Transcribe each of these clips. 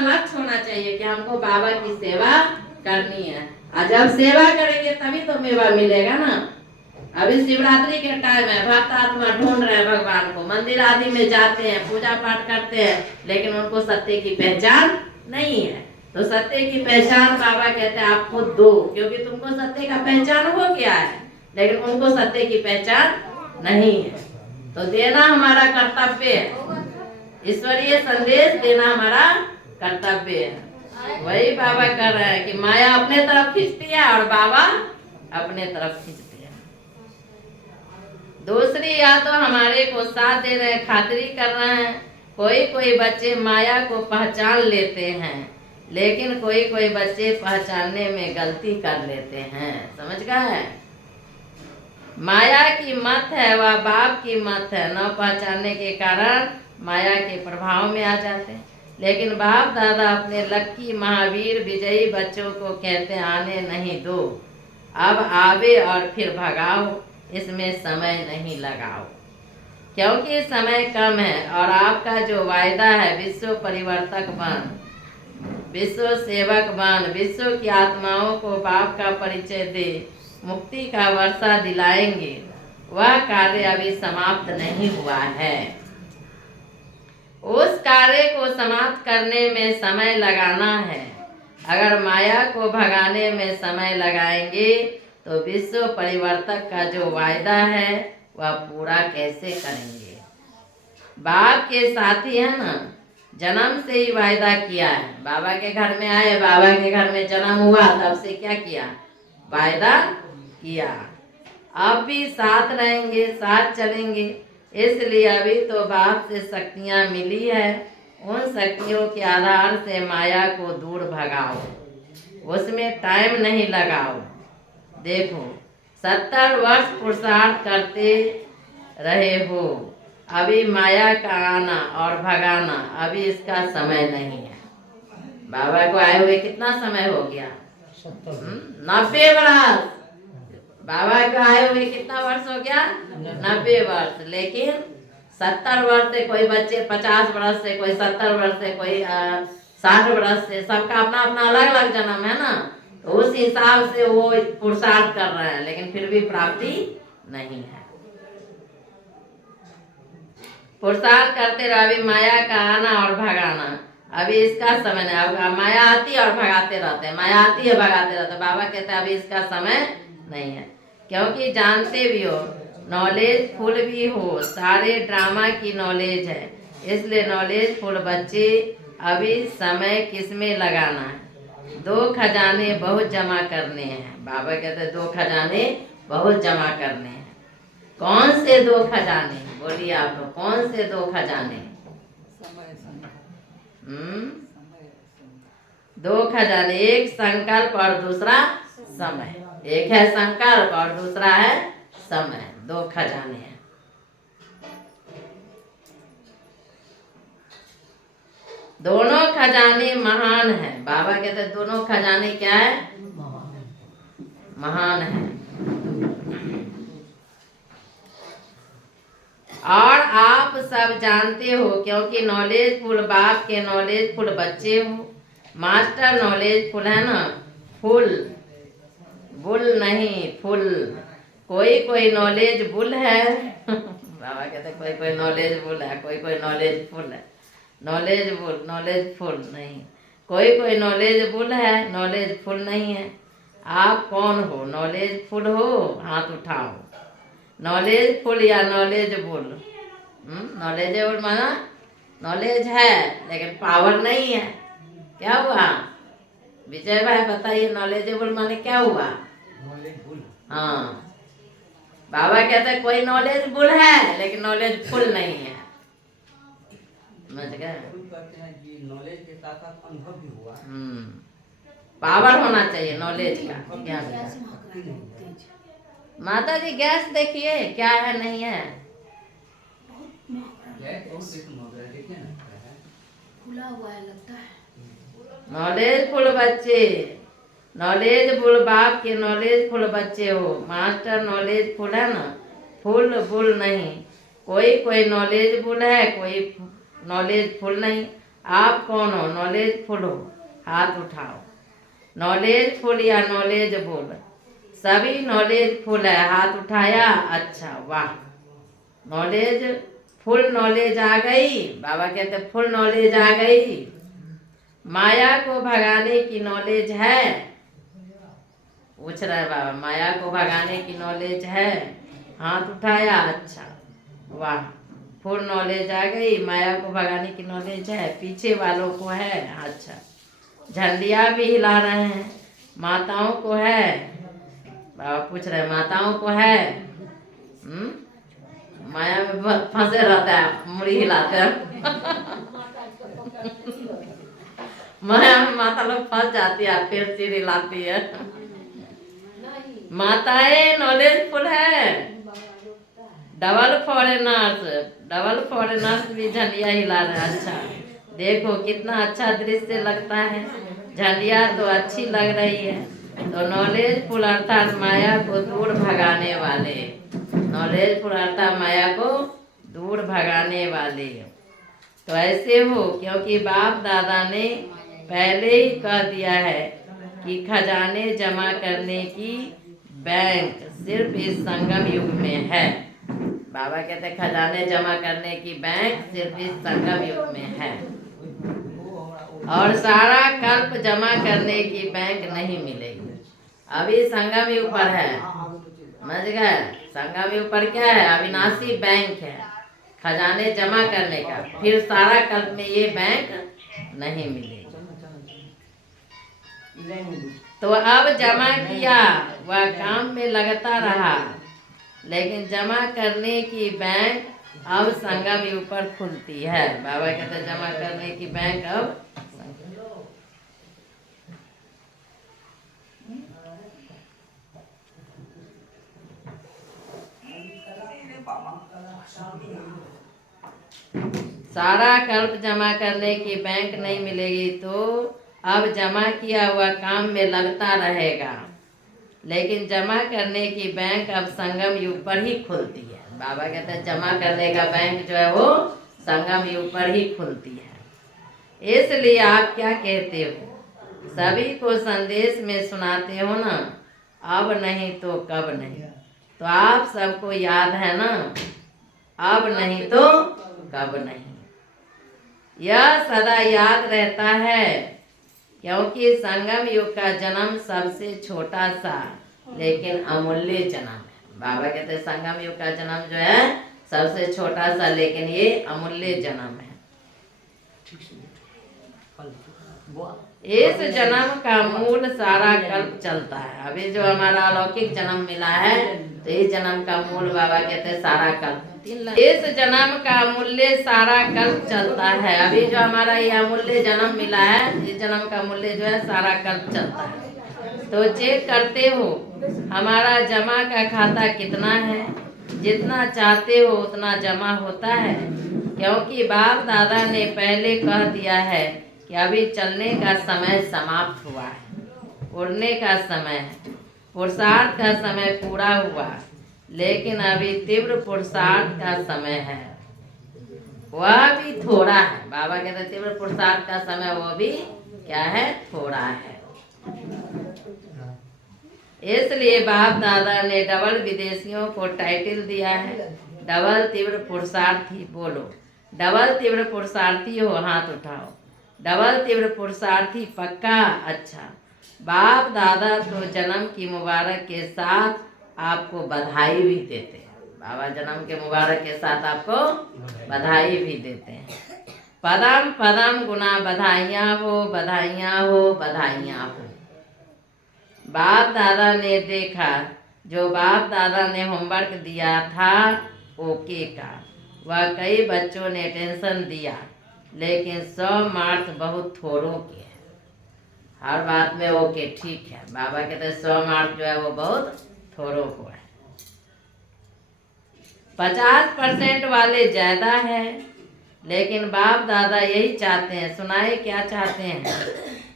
लक्ष्य होना चाहिए कि हमको बाबा की सेवा करनी है। और जब सेवा करेंगे तभी तो मेवा मिलेगा ना। अभी शिवरात्रि के टाइम है, भक्त आत्मा ढूंढ रहे हैं भगवान को, मंदिर आदि में जाते हैं, पूजा पाठ करते हैं, लेकिन उनको सत्य की पहचान नहीं है। तो सत्य की पहचान बाबा कहते हैं आप खुद दो, क्योंकि तुमको सत्य का पहचान हो गया है, लेकिन उनको सत्य की पहचान नहीं है। तो देना हमारा कर्तव्य है, ईश्वरीय संदेश देना हमारा कर्तव्य है। वही बाबा कर रहे हैं कि माया अपने तरफ खींचती है और बाबा अपने तरफ खींचते हैं। दूसरी या तो हमारे को साथ दे रहे, खातिरी कर रहे हैं। कोई कोई बच्चे माया को पहचान लेते हैं, लेकिन कोई कोई बच्चे पहचानने में गलती कर लेते हैं। समझ गए? माया की मत है वह बाप की मत है, न पहचानने के कारण माया के प्रभाव में आ जाते हैं। लेकिन बाप दादा अपने लक्की महावीर विजयी बच्चों को कहते आने नहीं दो, अब आवे और फिर भगाओ, इसमें समय नहीं लगाओ, क्योंकि समय कम है और आपका जो वायदा है विश्व परिवर्तक बन, विश्व सेवक बन, विश्व की आत्माओं को बाप का परिचय दे, मुक्ति का वर्षा दिलाएंगे, वह कार्य अभी समाप्त नहीं हुआ है। उस कार्य को समाप्त करने में समय लगाना है। अगर माया को भगाने में समय लगाएंगे तो विश्व परिवर्तक का जो वायदा है वह पूरा कैसे करेंगे? बाप के साथी है ना, जन्म से ही वायदा किया है। बाबा के घर में आए, बाबा के घर में जन्म हुआ, तब से क्या किया? वायदा किया। अब भी साथ रहेंगे, साथ चलेंगे। इसलिए अभी तो बाप से शक्तियाँ मिली है, उन शक्तियों के आधार से माया को दूर भगाओ, उसमें टाइम नहीं लगाओ। देखो 70 वर्ष पुरुषार्थ करते रहे हो, अभी माया का आना और भगाना अभी इसका समय नहीं है। बाबा को आए हुए कितना समय हो गया? 90 वर्ष। बाबा को आए हुए कितना वर्ष हो गया? 90 वर्ष। लेकिन 70 वर्ष से कोई बच्चे 50 वर्ष से, कोई 70 वर्ष से, कोई 60 वर्ष से, सबका अपना अपना अलग अलग जन्म है ना। तो उस हिसाब से वो पुरुषार्थ कर रहे हैं, लेकिन फिर भी प्राप्ति नहीं है। पुरुषार्थ करते रहो, अभी माया का आना और भगाना अभी इसका समय नहीं। अब माया आती है और भगाते रहते हैं, माया आती है भगाते रहते हैं। बाबा कहते हैं अभी इसका समय नहीं है, क्योंकि जानते भी हो नॉलेज फुल भी हो, सारे ड्रामा की नॉलेज है, इसलिए नॉलेज फुल बच्चे अभी समय किस में लगाना है? 2 खजाने बहुत जमा करने हैं। बाबा कहते हैं 2 खजाने बहुत जमा करने हैं। कौन से 2 खजाने? बोलिए आप लोग, कौन से 2 खजाने? 2 खजाने, एक संकल्प और दूसरा समय। एक है संकल्प और दूसरा है समय, 2 खजाने हैं। दोनों खजाने महान है। बाबा कहते हैं दोनों खजाने क्या है? महान है। और आप सब जानते हो, क्योंकि नॉलेज फुल बाप के नॉलेज फुल बच्चे हो। मास्टर नॉलेज फुल है ना, फुल बुल नहीं, फुल। कोई कोई नॉलेज बुल है बाबा कहते कोई कोई नॉलेज बुल है, कोई कोई नॉलेज फुल है। नॉलेज बुल, नॉलेज फुल नहीं। कोई कोई नॉलेज बुल है, नॉलेज फुल नहीं है। आप कौन हो? नॉलेज फुल हो? हाथ उठाओ। नॉलेज फुल या नॉलेज बुल? नॉलेज बुल माना नॉलेज है लेकिन पावर नहीं है। क्या हुआ विजय भाई, बताइए नॉलेजेबल माने क्या हुआ? हाँ, बाबा कहते हैं कोई नॉलेजफुल है लेकिन नॉलेज फुल नहीं है। समझ गए? नॉलेज के साथ साथ अनुभव भी हुआ। पावर होना चाहिए नॉलेज का। क्या माता जी गैस देखिए क्या है नहीं है? खुला हुआ है लगता है। नॉलेज फुल बच्चे, नॉलेज फुल बाप के नॉलेज फुल बच्चे हो। मास्टर नॉलेज फुल है ना, फुल बुल नहीं। कोई कोई नॉलेज फुल है, कोई नॉलेज फुल नहीं। आप कौन हो? नॉलेजफुल हो, हाथ उठाओ। नॉलेजफुल या नॉलेजफुल? सभी नॉलेजफुल है, हाथ उठाया। अच्छा, वाह। नॉलेज, फुल नॉलेज आ गई। बाबा कहते फुल नॉलेज आ गई। माया को भगाने की नॉलेज है? पूछ रहे बाबा, माया को भगाने की नॉलेज है? हाथ उठाया। अच्छा, वाह, फुल नॉलेज आ गई। माया को भगाने की नॉलेज है, पीछे वालों को है। अच्छा, झंडिया भी हिला रहे हैं। माताओं को है? बाबा पूछ रहे माताओं को है? माया में फंसे रहता है, मुड़ी हिलाते हैं। माया में माता लोग फंस जाती है, फिर सिर हिलाती है। माताएं नॉलेजफुल है। डबल फॉरेनर्स भी झंडिया हिला रहे हैं। अच्छा, देखो कितना अच्छा दृश्य लगता है। झंडिया तो अच्छी लग रही है। तो नॉलेजफुल अर्थात माया को दूर भगाने वाले, नॉलेजफुल अर्थात माया को दूर भगाने वाले। तो ऐसे हो, क्योंकि बाप दादा ने पहले ही कह दिया है कि खजाने जमा करने की बैंक सिर्फ इस संगम युग में है। बाबा कहते खजाने जमा करने की बैंक सिर्फ इस संगम युग में है, और सारा कल्प जमा करने की बैंक नहीं मिलेगी। अभी संगम युग पर है, समझ गए? संगम युग पर क्या है? अविनाशी बैंक है खजाने जमा करने का। फिर सारा कल्प में ये बैंक नहीं मिलेगी। तो अब जमा किया, वह काम में लगता रहा, लेकिन जमा करने की बैंक अब संगम युग पर खुलती है। बाबा कहते जमा करने की बैंक अब सारा कल्प जमा करने की बैंक नहीं मिलेगी, तो अब जमा किया हुआ काम में लगता रहेगा, लेकिन जमा करने की बैंक अब संगम युग पर ही खुलती है। बाबा कहते हैं जमा करने का बैंक जो है वो संगम युग पर ही खुलती है। इसलिए आप क्या कहते हो? सभी को संदेश में सुनाते हो ना, अब नहीं तो कब नहीं। तो आप सबको याद है ना, अब नहीं तो कब नहीं। यह सदा याद रहता है, क्योंकि संगम युग का जन्म सबसे छोटा सा लेकिन अमूल्य जन्म है। बाबा कहते हैं संगम युग का जन्म जो है सबसे छोटा सा, लेकिन ये अमूल्य जन्म है। इस जन्म का मूल सारा कल्प चलता है। अभी जो हमारा अलौकिक जन्म मिला है, तो इस जन्म का मूल बाबा कहते हैं सारा कल्प। इस जन्म का मूल्य सारा कल्प चलता है। अभी जो हमारा ये अमूल्य जन्म मिला है, इस जन्म का मूल्य जो है सारा कल्प चलता है। तो चेक करते हो हमारा जमा का खाता कितना है। जितना चाहते हो उतना जमा होता है, क्योंकि बाप दादा ने पहले कह दिया है कि अभी चलने का समय समाप्त हुआ है, उड़ने का समय है, पुरुषार्थ का समय पूरा हुआ, लेकिन अभी तीव्र पुरुषार्थ का समय है, वह भी थोड़ा है। बाबा कहते हैं तीव्र पुरुषार्थ का समय वो भी क्या है? थोड़ा है। इसलिए बाप दादा ने डबल विदेशियों को टाइटल दिया है, डबल तीव्र पुरुषार्थी। बोलो, डबल तीव्र पुरुषार्थी हो, हाथ उठाओ। डबल तीव्र पुरुषार्थी पक्का? अच्छा, बाप दादा तो जन्म की मुबारक के साथ आपको बधाई भी देते हैं। बाबा जन्म के मुबारक के साथ आपको बधाई भी देते हैं। पदम पदम गुना बधाइयाँ हो, बधाइयाँ हो, बधाइयाँ हो। बाप दादा ने देखा, जो बाप दादा ने होमवर्क दिया था ओके का, वह कई बच्चों ने टेंशन दिया, लेकिन 100 मार्क्स बहुत थोड़ों के हैं। हर बात में ओके ठीक है। बाबा कहते हैं 100 मार्क्स जो है वो बहुत थोड़ों को है। 50% वाले ज्यादा है, लेकिन बाप दादा यही चाहते हैं। सुनाए क्या चाहते हैं?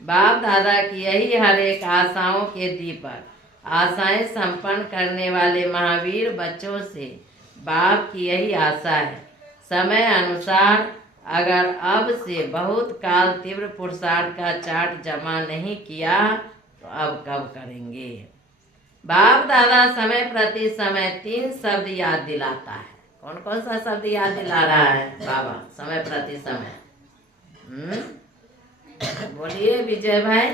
बाप दादा की यही हर एक आशाओं के दीपक, आशाएं संपन्न करने वाले महावीर बच्चों से बाप की यही आशा है, समय अनुसार अगर अब से बहुत काल तीव्र पुरुषार्थ का चार्ट जमा नहीं किया तो अब कब करेंगे। बाप दादा समय प्रति समय 3 शब्द याद दिलाता है। कौन कौन सा शब्द याद दिला रहा है बाबा समय प्रति समय? बोलिए विजय भाई,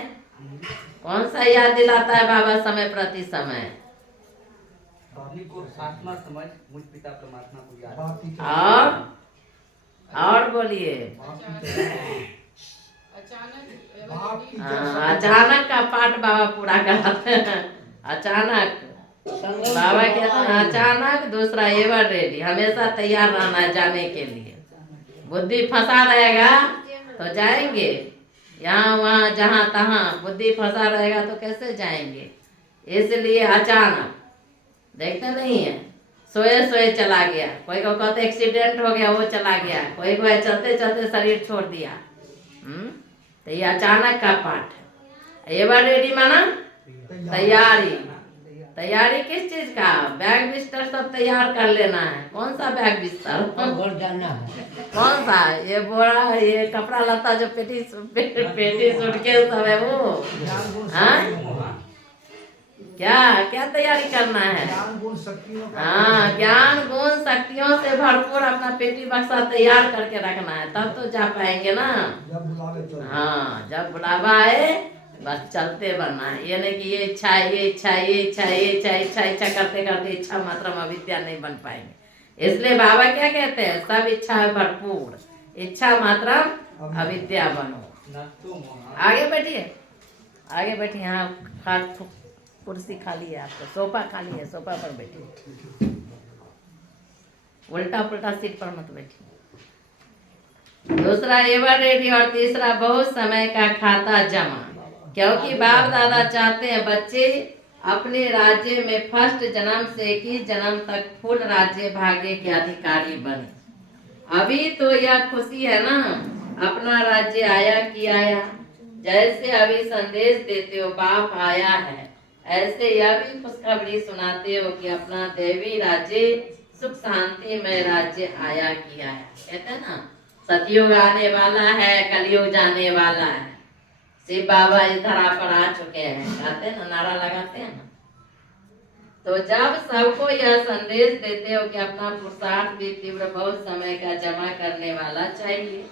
कौन सा याद दिलाता है बाबा समय प्रति समय? सभी को साधना समझ मुझ पिता परमात्मा को याद। और बोलिए। अचानक का पाठ बाबा पूरा कराते हैं। अचानक बाबा कहते हैं अचानक, दूसरा एवर रेडी, हमेशा तैयार रहना है जाने के लिए। बुद्धि फंसा रहेगा तो जाएंगे, यहाँ वहाँ जहाँ तहाँ बुद्धि फंसा रहेगा तो कैसे जाएंगे। इसलिए अचानक, देखते नहीं है, सोए सोए चला गया, कोई को कहते एक्सीडेंट हो गया वो चला गया, कोई को चलते चलते शरीर छोड़ दिया। तो ये अचानक का पाठ है। एवर रेडी माना तैयारी। तैयारी किस चीज का? बैग बिस्तर सब तैयार कर लेना है। कौन सा बैग बिस्तर? कौन सा? ये बोरा, ये कपड़ा लता जो पेटी सूटकेस सब है वो। हाँ, क्या क्या तैयारी करना है? हाँ, ज्ञान गुण शक्तियों से भरपूर अपना पेटी बक्सा तैयार करके रखना है, तब तो जा पाएंगे ना। हाँ, जब बुलावा आए बस चलते बनना है। ये नहीं कि ये इच्छा है, ये इच्छा है, ये इच्छा है, ये इच्छा, इच्छा इच्छा करते करते इच्छा मात्र में अविद्या नहीं बन पाएंगे। इसलिए बाबा क्या कहते हैं? सब इच्छा है भरपूर, इच्छा मात्र अविद्या बनो। आगे बैठिए, आगे बैठिए। यहाँ कुर्सी खाली है आपका, सोफा खाली है, सोफा पर बैठिए, उल्टा पुल्टा सीट पर मत बैठिए। दूसरा एवर रेडी और तीसरा बहुत समय का खाता जमा। क्योंकि बाप दादा चाहते हैं बच्चे अपने राज्य में फर्स्ट जन्म से 21 जन्म तक फुल राज्य भाग्य के अधिकारी बने। अभी तो यह खुशी है ना, अपना राज्य आया कि आया। जैसे अभी संदेश देते हो बाप आया है, ऐसे यह भी खुशखबरी सुनाते हो कि अपना देवी राज्य सुख शांति में राज्य आया कि आया। कहते हैं ना, सतयुग आने वाला है, कलयुग जाने वाला है, शिव बाबा इस धरा पर आ चुके हैं, कहते हैं ना, नारा लगाते हैं ना। तो जब सबको यह संदेश देते हो कि अपना पुरुषार्थ भी तीव्र बहुत समय का जमा करने वाला चाहिए,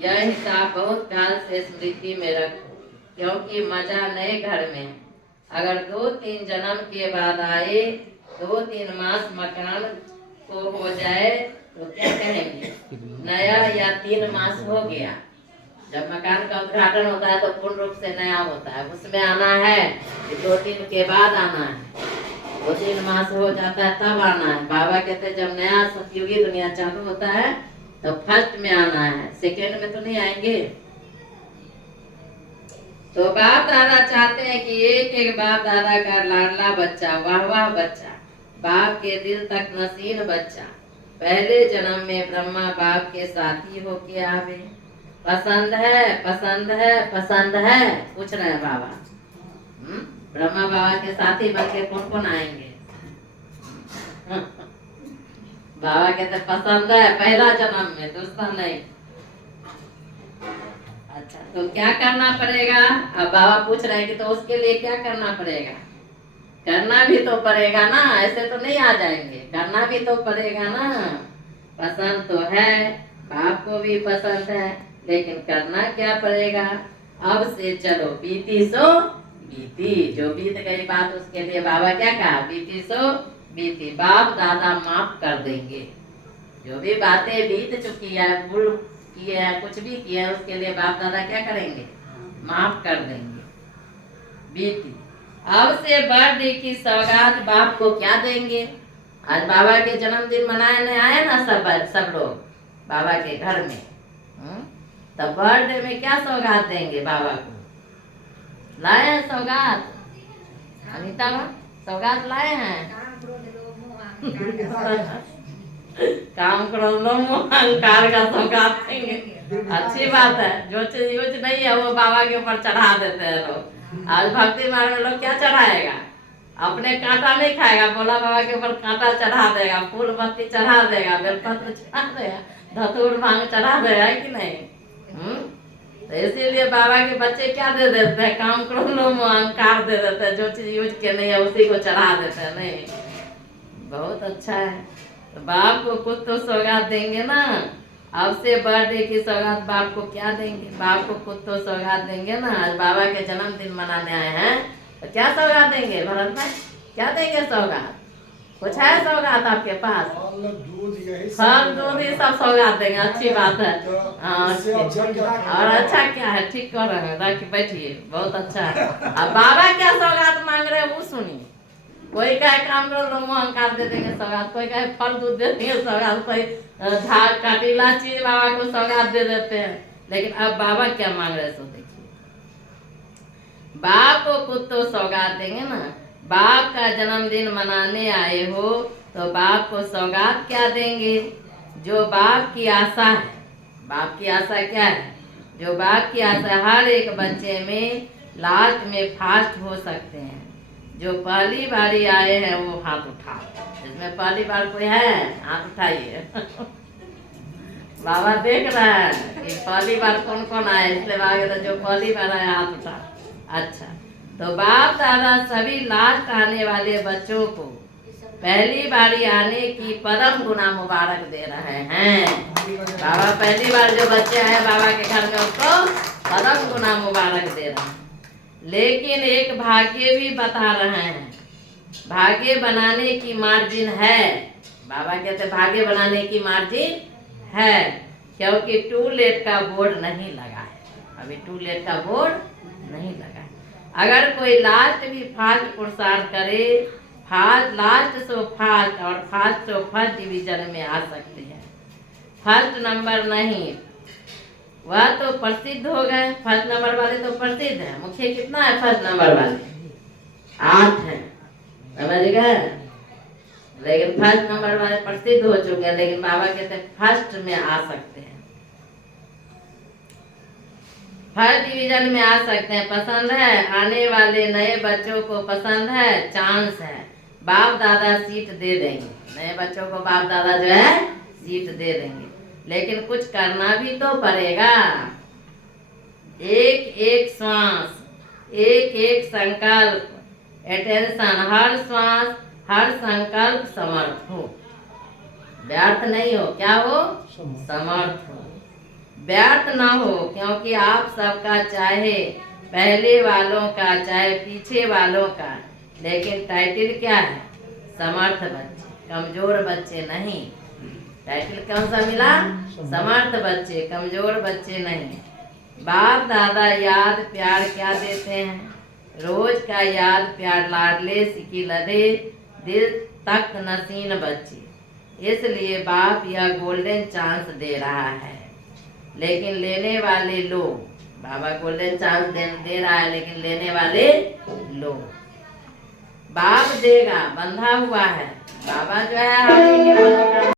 यह हिसाब बहुत काल से स्मृति में रखो, क्योंकि मजा नए घर में है। अगर 2-3 जन्म के बाद आए, 2-3 मास मकान को हो जाए तो क्या कहेंगे? नया, या 3 मास हो गया। जब मकान का उद्घाटन होता है तो पूर्ण रूप से नया होता है, उसमें आना है कि 2-3 के बाद आना है, 2-3 मास हो जाता है तब आना है। बाबा कहते हैं जब नया सतयुगी दुनिया चालू होता है तो फर्स्ट में आना है, सेकेंड में तो नहीं आएंगे। तो बाप दादा चाहते हैं कि एक एक बाप दादा का लाडला बच्चा, वाह वाह बच्चा, बाप के दिल तक नसीन बच्चा पहले जन्म में ब्रह्मा बाप के साथी होके आवे। पसंद है, पसंद है, पसंद है, पूछ रहे हैं बाबा। ब्रह्मा बाबा के साथी बन के कौन कौन आएंगे? बाबा कहते पसंद है पहला जन्म में, दूसरा नहीं। अच्छा, तो क्या करना पड़ेगा? अब बाबा पूछ रहे हैं कि तो उसके लिए क्या करना पड़ेगा? करना भी तो पड़ेगा ना, ऐसे तो नहीं आ जाएंगे, करना भी तो पड़ेगा ना। पसंद तो है, बाप को भी पसंद है, लेकिन करना क्या पड़ेगा? अब से चलो बीती सो बीती, जो बीत गई बात उसके लिए बाबा क्या कहा? बीती सो बीती, बाप दादा माफ कर देंगे। जो भी बातें बीत चुकी है, भूल किए हैं, कुछ भी किया है, उसके लिए बाप दादा क्या करेंगे? माफ कर देंगे। बीती। अब से बर्थडे की सौगात बाप को क्या देंगे? आज बाबा के जन्मदिन मनाने आए ना सब लोग बाबा के घर में, तो बर्थडे में क्या सौगात देंगे बाबा को? लाए हैं सौगात? अनीता सौगात लाए हैं? काम करो अहंकार का सौगात देंगे। अच्छी बात है, जो चीज यूज नहीं है वो बाबा के ऊपर चढ़ा देते हैं लोग। आज भक्ति मार्ग में लोग क्या चढ़ाएगा? अपने कांटा नहीं खाएगा, बोला बाबा के ऊपर कांटा चढ़ा देगा, फूल बत्ती चढ़ा देगा, बेलपत्र चढ़ा देगा, धतूर भांग चढ़ा देगा कि नहीं? तो इसीलिए बाबा के बच्चे क्या दे देते हैं, काम करो लो अहंकार दे देते हैं, जो चीज यूज के नहीं है उसी को चढ़ा देते हैं। नहीं, बहुत अच्छा है। तो बाप को कुछ तो सौगात देंगे ना। अब से बर्थडे की सौगात बाप को क्या देंगे? बाप को कुछ तो सौगात देंगे ना। आज बाबा के जन्मदिन मनाने आए हैं तो क्या सौगात देंगे भरत भाई? क्या देंगे सौगात? कुछ है सौगात आपके पास? फल दूध ही सब सौगात देंगे। अच्छी बात है। हाँ, और अच्छा क्या है, ठीक कर रहे हैं, रख बैठिए, बहुत अच्छा है। अब बाबा क्या सौगात मांग रहे हैं वो सुनिए। कोई कहे काम करो लोग अहंकार दे देंगे सौगात, कोई कहे फल दूध दे देंगे सौगात, कोई झाड़ काटीला चीज बाबा को सौगात दे देते हैं। लेकिन अब बाबा क्या मांग रहे हैं सो देखिए। बाप को कुछ तो सौगात देंगे ना। बाप का जन्मदिन मनाने आए हो तो बाप को सौगात क्या देंगे? जो बाप की आशा है। बाप की आशा क्या है? जो बाप की आशा, हर एक बच्चे में लास्ट में फास्ट हो सकते हैं। जो पहली बारी आए हैं वो हाथ उठाओ। इसमें पहली बार कोई है? हाथ उठाइए। बाबा देख रहा है कि पहली बार कौन कौन आए, इसलिए बाबा जो पहली बार आया हाथ उठा। अच्छा, तो बाप दादा सभी लास्ट आने वाले बच्चों को पहली बारी आने की परम गुना मुबारक दे रहे हैं। बाबा पहली बार जो बच्चे आए बाबा के घर में उनको परम गुना मुबारक दे रहे हैं। लेकिन एक भाग्य भी बता रहे हैं। भाग्य बनाने की मार्जिन है। बाबा कहते भाग्य बनाने की मार्जिन है, क्योंकि टू लेट का बोर्ड नहीं लगा है। अभी टू लेट का बोर्ड नहीं लगा है। अगर कोई लास्ट भी फास्ट पुरुषार्थ करे, लास्ट सो फास्ट और फास्ट सो फर्स्ट डिवीजन में आ सकते हैं। फर्स्ट नंबर नहीं, वह तो प्रसिद्ध हो गए। फर्स्ट नंबर वाले तो प्रसिद्ध है। मुखिया कितना है फर्स्ट नंबर वाले? 8 है, समझ गए? लेकिन फर्स्ट नंबर वाले प्रसिद्ध हो चुके हैं। लेकिन बाबा कहते हैं फर्स्ट में आ सकते हैं, फर्स्ट डिवीजन में आ सकते हैं। पसंद है? आने वाले नए बच्चों को पसंद है? चांस है, बाप दादा सीट दे देंगे। नए बच्चों को बाप दादा जो है सीट दे देंगे। लेकिन कुछ करना भी तो पड़ेगा। एक एक श्वास, एक एक संकल्प, अटेंशन, हर श्वास हर संकल्प समर्थ हो, व्यर्थ नहीं हो। क्या हो? समर्थ हो, व्यर्थ ना हो। क्योंकि आप सबका, चाहे पहले वालों का चाहे पीछे वालों का, लेकिन टाइटल क्या है? समर्थ बच्चे, कमजोर बच्चे नहीं। टाइटल कौन सा मिला? समर्थ बच्चे, कमजोर बच्चे नहीं। बाप दादा याद प्यार क्या देते हैं? रोज का याद प्यार, लाडले सिकी लदे दिल तक नसीन बच्चे। इसलिए बाप यह गोल्डन चांस दे रहा है। लेकिन लेने वाले लोग, बाबा गोल्डन चांस दे रहा है, लेकिन लेने वाले लोग। बाप देगा, बंधा हुआ है। बाबा जो है